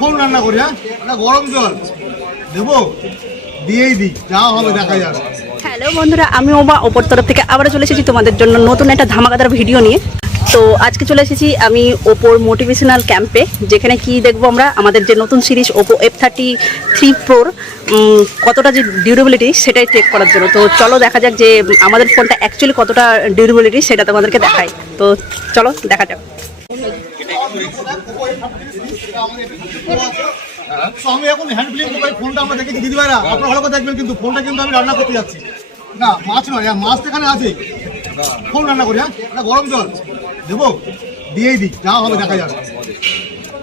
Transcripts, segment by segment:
Phone রান্না করি, হ্যাঁ গরম জল দেবো, দিয়েই দিই, যা হবে দেখা যাবে। হ্যালো বন্ধুরা, আমি ওমা ওপর তরফ থেকে আবার চলে এসেছি তোমাদের জন্য নতুন একটা ধামাকাদার ভিডিও নিয়ে। তো আজকে চলে এসেছি আমি ওপোর মোটিভেশনাল ক্যাম্পে, যেখানে কি দেখবো আমরা আমাদের যে নতুন সিরিজ ওপো F33 Pro কতটা যে ডিউরেবিলিটি সেটাই চেক করার জন্য। তো চলো দেখা যাক যে আমাদের ফোনটা অ্যাকচুয়ালি কতটা ডিউরেবিলিটি সেটা তোমাদেরকে দেখাই। তো চলো দেখা যাক। আমি এখন হ্যান্ড ফ্লিপ মোবাইল ফোনটা আমরা দেখেছি দিদিভাইরা, আপনারা ভালো করে দেখবেন। কিন্তু ফোনটা কিন্তু আমি রান্না করতে যাচ্ছি না, মাছ নয়, মাছ এখানে আছে। ফোন রান্না করি, হ্যাঁ গরম জল দেবো, দিয়েই দিই, যা হবে দেখা যাবে।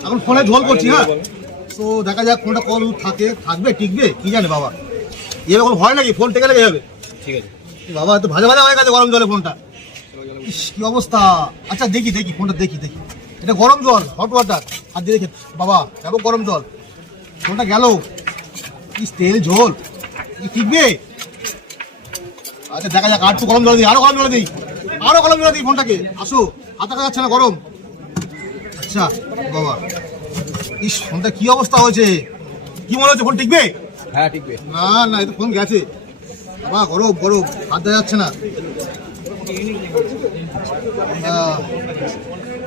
এখন ফোনে ঝোল করছি, হ্যাঁ। তো দেখা যাক ফোনটা কত দূর থাকবে টিকবে কি জানে বাবা। এরকম হয় নাকি ফোন টেকে লেগে যাবে? ঠিক আছে বাবা, তো ভাজা ভাজা হয়ে গেছে গরম জলে ফোনটা। কি অবস্থা। আচ্ছা দেখি ফোনটা দেখি এটা গরম জল, হট ওয়াটার। আর দেখে বাবা যাবো গরম জল, ফোনটা গেল। কি তেল ঝোল, কি টিকবে? আচ্ছা দেখা যাক, আর একটু গরম জল দিই, আরো গরম জল দিই ফোনটাকে। আসো, হাত রাখা যাচ্ছে না, গরম। আচ্ছা বাবা, ইস ফোনটা কি অবস্থা হয়েছে, কি মনে হচ্ছে ফোন টিকবে? হ্যাঁ টিকবে। না এই তো ফোন গেছে বাবা, গরম হাত দেওয়া যাচ্ছে না।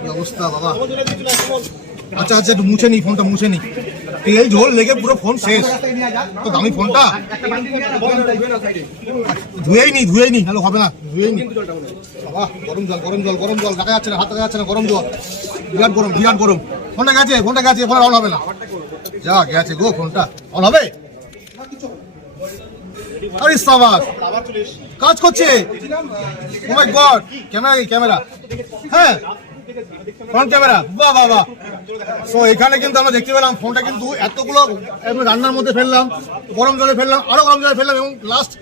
কি অবস্থা বাবা। আচ্ছা একটু মুছে নিই ফোনটা, তেল ঝোল লেগে পুরো ফোন শেষ। তো দামি ফোনটা ধুয়েই নি, হ্যালো হবে না, ধুয়েই নি বাবা। গরম জল দেখা যাচ্ছে না, হাত দেখা যাচ্ছে না, গরম জল, বিরাট গরম। ফোনটা গেছে, ফোন অন হবে না। যা গেছে গো, ফোনটা অন হবে? আরে সাবাস, কাজ করছে। ও মাই গড, ক্যামেরা হ্যাঁ, ফ্রন্ট ক্যামেরা, বাহ। সো এখানে কিন্তু আমরা দেখতে পেলাম ফোনটা কিন্তু এতগুলো রান্নার মধ্যে ফেললাম, গরম জলে ফেললাম, আরো গরম জলে ফেললাম, এবং লাস্ট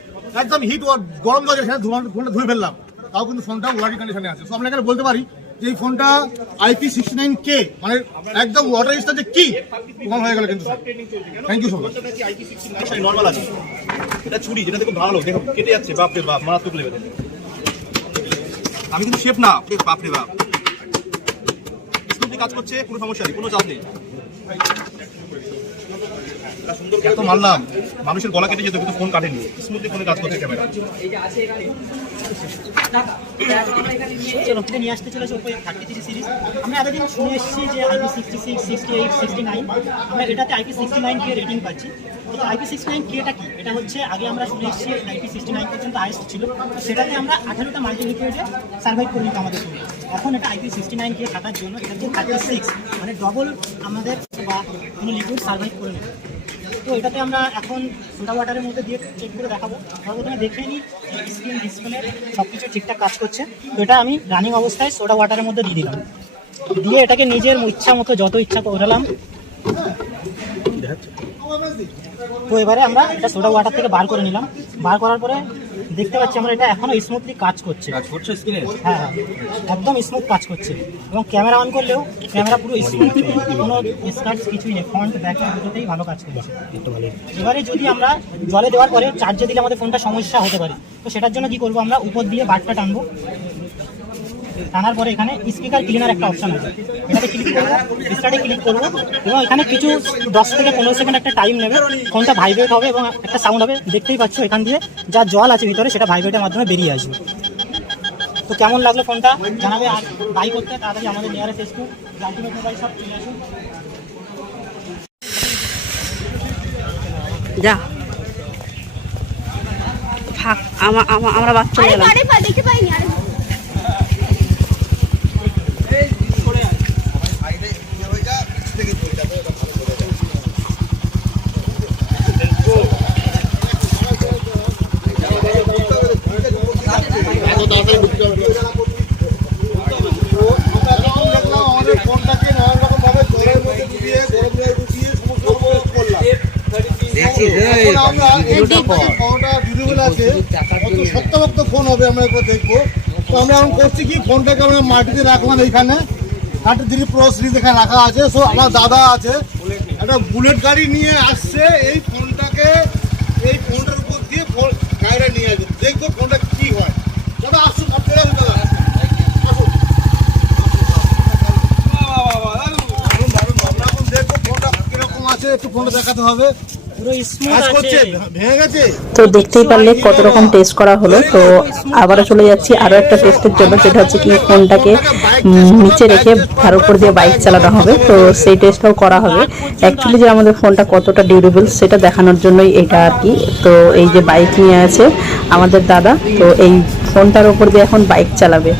একদম হিট গরম জলে ফোনটা ধুয়ে ফেললাম, তাও কিন্তু ফোনটা ওয়াটার কন্ডিশনে আছে। সো আমরা এখানে বলতে পারি যে এই ফোনটা IP69K, মানে একদম ওয়াটার রেজিস্টার যে কি প্রমাণ হয়ে গেল কিন্তু। Thank you so much. Normal আছে, এটা ছুরি, যেটা দেখো ভালো, দেখো কেটে যাচ্ছে, বাপরে বাপ, মারাত্মক লেভেল। আমি কিন্তু শেফ না, বাপরে বাপ, কাজ করছে, কোনো সমস্যা নেই, কোনো চাপ নেই। সুন্দর এত মারলাম, মানুষের গলা কেটে যেত কিন্তু ফোন কাটেনি, স্মুথলি ফোনে কাজ করছে ক্যামেরা। নিয়ে আসতে চলেছে ওপো F33 সিরিজ। আমরা এতদিন শুনে এসেছি যে IP66, 68, 69, আমরা এটাতে IP69K রেটিং পাচ্ছি। কিন্তু IP69Kটা কি? এটা হচ্ছে আগে আমরা শুনে এসেছি IP69 পর্যন্ত হাইয়েস্ট ছিল, সেটাতে আমরা 18টা মাল্টিলিকুইডে সার্ভাইভ করে নিতাম আমাদের ফোনে। এখন এটা IP69K থাকার জন্য এটা হচ্ছে 36, মানে ডবল আমাদের বা কোনো লিকুইড সার্ভাইভ করে নিত। তো এটাতে আমরা এখন সোডা ওয়াটারের মধ্যে দিয়ে চেক করে দেখাবো। প্রথমে দেখে নিই স্ক্রিন ডিসপ্লে সব কিছু ঠিকঠাক কাজ করছে। তো এটা আমি রানিং অবস্থায় সোডা ওয়াটারের মধ্যে দিয়ে দিলাম, দিয়ে এটাকে নিজের ইচ্ছা মতো যত ইচ্ছা ওঠালাম। তো এবারে আমরা এটা সোডা ওয়াটার থেকে বার করে নিলাম। বার করার পরে দেখতে পাচ্ছি আমরা এটা এখনো স্মুথলি কাজ করছে স্ক্রিনে। হ্যাঁ একদম স্মুথ কাজ করছে, এবং ক্যামেরা অন করলেও ক্যামেরা পুরো স্মুথ, কোনো স্ক্র্যাচ কিছুই নেই, ফ্রন্ট ব্যাক দুটোতেই ভালো কাজ করছে। এবারে যদি আমরা জলে দেওয়ার পরে চার্জে দিলে আমাদের ফোনটা সমস্যা হতে পারে, তো সেটার জন্য কি করবো, আমরা উপর দিয়ে বারটা টানবো। টানার পরে এখানে স্পিকার ক্লিনার একটা অপশন আছে, এটাতে ক্লিক করবো, স্টার্টে ক্লিক করবো, এবং এখানে কিছু 10 থেকে 15 সেকেন্ড একটা টাইম নেবে, ফোনটা ভাইব্রেট হবে এবং একটা সাউন্ড হবে। দেখতেই পাচ্ছ এখান দিয়ে যা জল আছে ভিতরে সেটা ভাইব্রেটের মাধ্যমে বেরিয়ে আসবে। তো কেমন লাগলো ফোনটা জানাবে, আর বাই করতে তাড়াতাড়ি আমাদের nearest store ultimate mobile shop চলে আসুন। যা থাক, আমরা বাদ চলে গেলাম। সত্যভক্ত ফোন হবে আমরা একবার দেখবো। তো আমরা এখন করছি কি, ফোনটাকে আমরা মাটিতে রাখলাম, এইখানে 33 Pro সিরিজ এখানে রাখা আছে। সো আমার দাদা আছে, একটা বুলেট গাড়ি নিয়ে আসছে, এই ফোনটার উপর দিয়ে গাড়িটা নিয়ে আসবে, দেখবো ফোনটা কি হয়। দাদা আসুন, আপনারা দাদা আসুন, আমরা এখন দেখবো ফোনটা আছে, একটু ফোনটা দেখাতে হবে। পুরো স্মুথ কাজ করছে, আছে। ভেঙে গেছে। তো দেখতেই পারলে কত রকম টেস্ট করা হলো। তো আবারও চলে যাচ্ছি আরো একটা টেস্টের জন্য, যেটা হচ্ছে কি ফোনটাকে নিচে রেখে তার উপর দিয়ে বাইক চালানো হবে। তো সেই টেস্টটাও করা হবে। অ্যাকচুয়ালি যে আমাদের ফোনটা কতটা ডিউরেবল সেটা দেখানোর জন্যই এটা আর কি। তো এই যে বাইক নিয়ে আছে আমাদের দাদা, তো এই ফোনটার উপর দিয়ে এখন বাইক চালাবে।